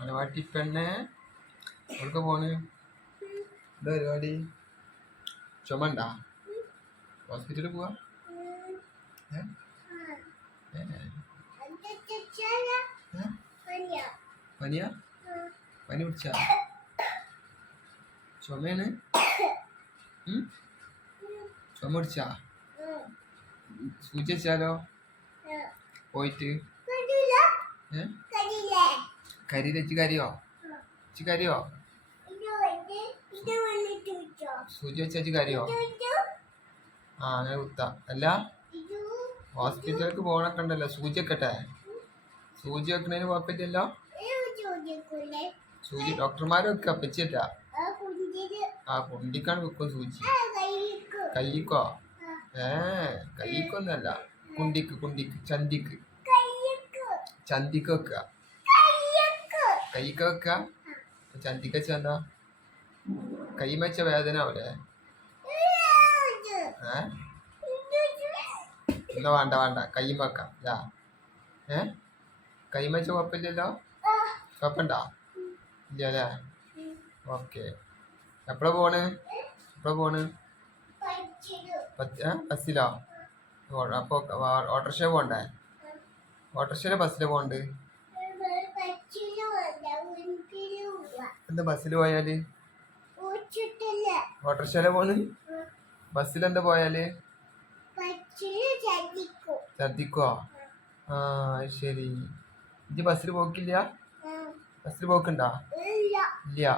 മലവാട്ടി പെണ്ണെ എവിടെ പോണ്? എന്താ പരിപാടി? ചുമണ്ടാ? ഹോസ്പിറ്റലിൽ പോവാ? ഏ? ഏ? പനിയാ? പനി പിടിച്ചാ? ചുമയാണ്? ചുമ പിടിച്ചാ? സൂചി വെച്ചാലോ പോയിട്ട്? കരി തെച്ച് കരിയോ? കരിയോ? സൂചി വെച്ചു കരിയോ? അങ്ങനെ കുത്താ അല്ല ഹോസ്പിറ്റലിലേക്ക് പോകണൊക്കെ ഉണ്ടല്ലോ. സൂചി വെക്കട്ടെ? സൂചി വെക്കണേന് കുഴപ്പമില്ലല്ലോ. സൂചി ഡോക്ടർമാര് വെക്ക പറ്റില്ല. കുണ്ടിക്കാണ് വെക്കും സൂചി. കയ്യിക്കോ? കയ്യിക്കൊന്നല്ല, കുണ്ടിക്ക് ചന്തിക്ക് വെക്ക. കൈക്ക് വെക്ക. ചന്തിക്ക് വെച്ചാ എന്താ? കൈ വെച്ച വേദന ആവൂലേ? എന്നാ വേണ്ട കൈ വെക്കാം. കൈ വെച്ച കുഴപ്പമില്ലല്ലോ. കുഴപ്പമുണ്ടോ? ഇല്ല അല്ലേ? ഓക്കെ. എപ്പോഴാ പോണ്? ബസ്സിലോ? അപ്പൊ ഓട്ടോറിക്ഷ പോണ്ടേ? ഓട്ടോറിക്ഷയിലെ ബസ്സില് പോണ്ട്? എന്താ ബസ്സിൽ പോയാല്? ഓട്ടോറിക്ഷയിലെ പോണ്? ബസ്സിലെന്താ പോയാല് ഛർദിക്കോ? ശരി. ഇജ്ജ് ബസ്സിൽ പോക്കില്ല? ബസ്സിൽ പോക്കുണ്ടോ? ഇല്ല.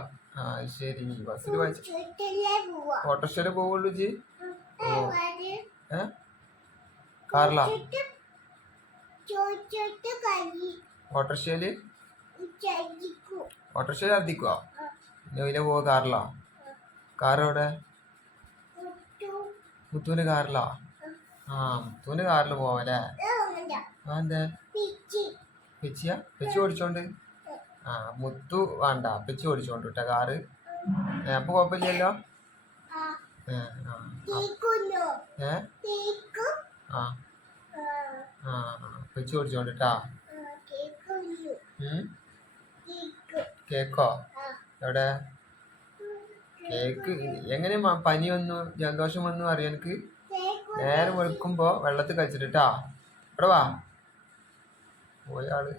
ശരി. ബസ്സിൽ ഓട്ടോറിക്ഷയിലെ പോവുള്ളൂ ഇജ്ജ്? കാറിലാ? ഓട്ടോറിക്ഷയില് ഛർദിക്കോ? പിന്നെ പോവാ കാറിലാ? കാറെവിടെ? മുത്തൂന്റെ കാറിലാ? മുത്തൂന്റെ കാറിൽ പോവാല്ലേ? എന്താ പെച്ചിയാ? പെച്ചി ഓടിച്ചോണ്ട്? മുത്തു വേണ്ട, പെച്ചി ഓടിച്ചോണ്ട് കേട്ടോ കാറ്. അപ്പൊ കുഴപ്പമില്ലല്ലോ. പെച്ചി ഓടിച്ചോണ്ടിട്ടാ. കേക്കോ? എവിടെ കേക്ക്? എങ്ങനെ പനി വന്നു ജലദോഷം വന്നു അറിയാം എനിക്ക്. നേരം വെളുക്കുമ്പോ വെള്ളത്തിൽ കളിച്ചിട്ടാ. ഇവിടെ വാ പോയാള്.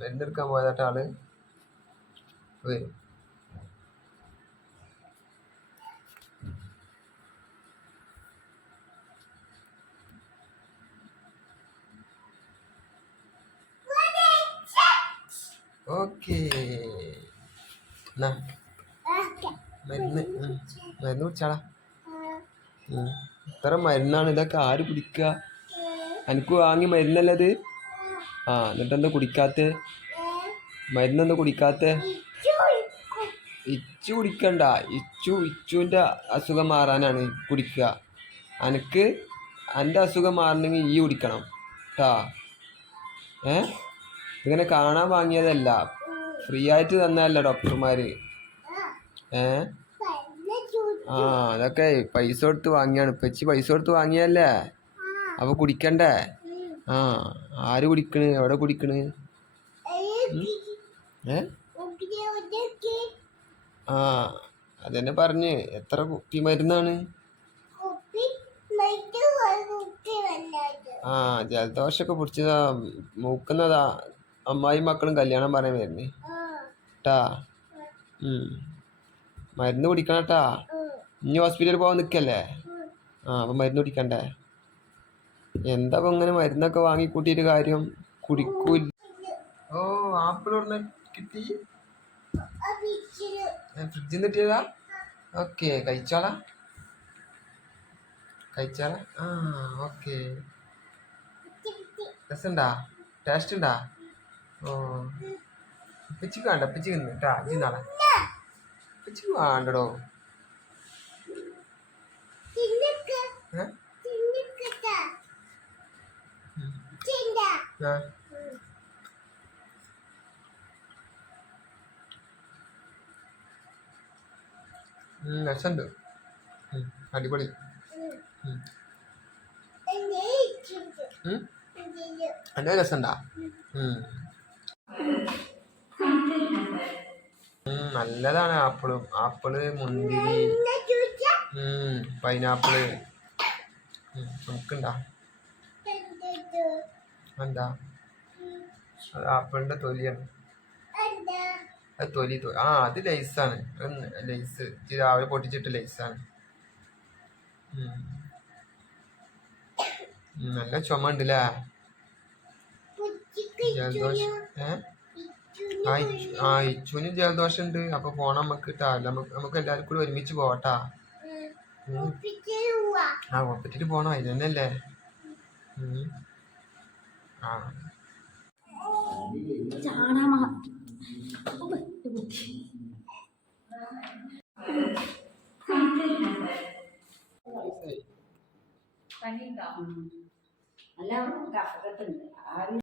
മരുന്നെടുക്കാൻ പോയതാട്ടാ ആള്. വരും. ഓക്കേ. മരുന്ന് കുടിച്ചാളാ. ഇത്ര മരുന്നാണ് ഇതൊക്കെ ആര് കുടിക്കുക? എനിക്ക് വാങ്ങി മരുന്നല്ലത്. എന്നിട്ടെന്താ കുടിക്കാത്ത? മരുന്നെന്താ കുടിക്കാത്ത? ഇച്ചു കുടിക്കണ്ട. ഇച്ചുവിൻ്റെ അസുഖം മാറാനാണ് കുടിക്കുക. അനക്ക് എൻ്റെ അസുഖം മാറണമെങ്കിൽ ഈ കുടിക്കണം കേട്ടാ. ഇങ്ങനെ കാണാൻ വാങ്ങിയതല്ല, ഫ്രീ ആയിട്ട് തന്നതല്ല ഡോക്ടർമാര്. അതൊക്കെ പൈസ കൊടുത്ത് വാങ്ങിയാണ്. ഇപ്പച്ചി പൈസ കൊടുത്ത് വാങ്ങിയല്ലേ, അപ്പൊ കുടിക്കണ്ടേ? ആര് കുടിക്കണ്? എവിടെ കുടിക്കണ്? അതെന്നെ പറഞ്ഞ്. എത്ര കുപ്പി മരുന്നാണ്? ജലദോഷൊക്കെ പിടിച്ചതാ, മൂക്കുന്നതാ. അമ്മായി മക്കളും കല്യാണം പറയാൻ വരുന്നേ ട്ടാ. മരുന്ന് കുടിക്കണട്ടാ. ഇനി ഹോസ്പിറ്റലിൽ പോകാൻ നിൽക്കല്ലേ? അപ്പൊ മരുന്ന് കുടിക്കണ്ടേ? എന്താ ഇങ്ങനെ മരുന്നൊക്കെ വാങ്ങിക്കൂട്ടിയിട്ട് കാര്യം? കുടിക്കൂല്ല. ആപ്പിൾ ഇവിടുന്ന് കിട്ടി? ഫ്രിഡ്ജിൽ നിന്ന് കിട്ടിയതാ? ഓക്കെ. കഴിച്ചോളാം. ഓക്കെ. രസമുണ്ടാ? ടേസ്റ്റ് ഉണ്ടാ? ഇപ്പച്ചിക്ക് വേണ്ട. ഇപ്പച്ചിക്ക് നിന്ന് കേട്ടാ. ഇജ്ജ് നാളെ ഇപ്പച്ചിക്ക് വേണ്ടടോ. രസമുണ്ട്. അടിപൊളി. നല്ല രസമുണ്ടാ? നല്ലതാണ് ആപ്പിളും. ആപ്പിള്, മുന്തിരി, പൈനാപ്പിള്. നമുക്കുണ്ടാ? എന്താ? അത് ആപ്പിളിന്റെ തൊലിയാണ്. അത് തൊലി അത് ലൈസാണ്. ലൈസ് രാവിലെ പൊട്ടിച്ചിട്ട് ലൈസാണ്. നല്ല ചുമ ഉണ്ടല്ലേ? ജലദോഷം. ഇച്ചുവിന് ജലദോഷം ഉണ്ട്. അപ്പൊ പോണം നമുക്ക് കിട്ടാ. നമുക്ക് എല്ലാവർക്കും കൂടി ഒരുമിച്ച് പോവട്ടാ. ഹോസ്പിറ്റലിൽ പോണം. അതിന് തന്നെയല്ലേ. പനിയുണ്ടോ? അല്ല കഫക്കെട്ടുണ്ട്.